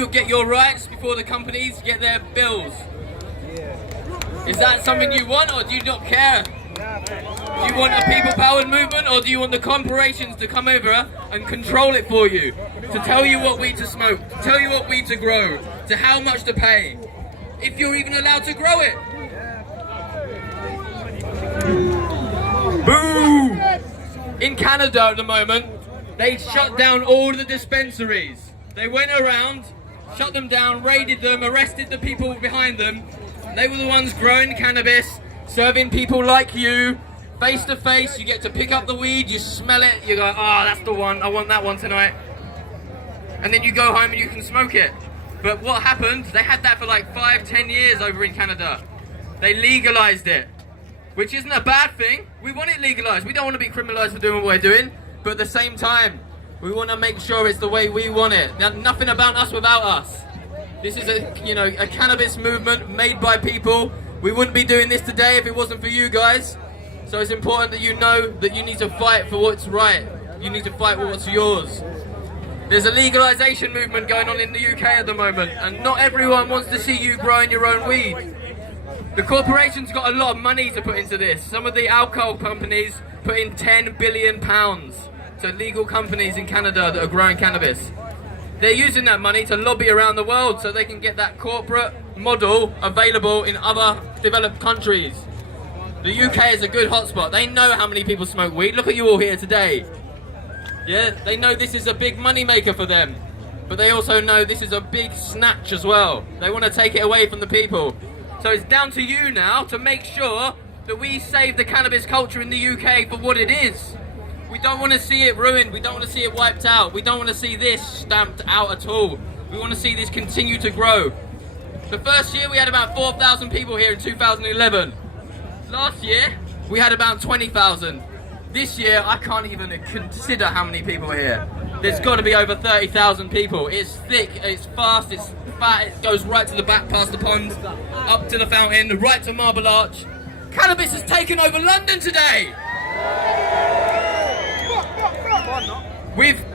You get your rights before the companies get their bills. Is that something you want, or do you not care? Do you want a people-powered movement, or do you want the corporations to come over and control it for you? To tell you what weed to smoke, to tell you what weed to grow, to how much to pay, if you're even allowed to grow it. Boo! In Canada at the moment, they shut down all the dispensaries. They went around, shut them down, raided them, arrested the people behind them. They were the ones growing cannabis, serving people like you, face to face. You get to pick up the weed, you smell it, you go, oh, that's the one, I want that one tonight. And then you go home and you can smoke it. But what happened, they had that for like 5-10 years over in Canada. They legalized it, which isn't a bad thing. We want it legalized. We don't want to be criminalized for doing what we're doing, but at the same time, we want to make sure it's the way we want it. Now, nothing about us without us. This is a cannabis movement made by people. We wouldn't be doing this today if it wasn't for you guys. So it's important that you know that you need to fight for what's right. You need to fight for what's yours. There's a legalization movement going on in the UK at the moment, and not everyone wants to see you growing your own weed. The corporations got a lot of money to put into this. Some of the alcohol companies put in £10 billion to legal companies in Canada that are growing cannabis. They're using that money to lobby around the world so they can get that corporate model available in other developed countries. The UK is a good hotspot. They know how many people smoke weed. Look at you all here today. Yeah, they know this is a big money maker for them. But they also know this is a big snatch as well. They want to take it away from the people. So it's down to you now to make sure that we save the cannabis culture in the UK for what it is. We don't want to see it ruined. We don't want to see it wiped out. We don't want to see this stamped out at all. We want to see this continue to grow. The first year we had about 4,000 people here in 2011. Last year we had about 20,000. This year I can't even consider how many people are here. There's got to be over 30,000 people. It's thick, it's fast, it's fat, it goes right to the back past the pond, up to the fountain, right to Marble Arch. Cannabis has taken over London today. We've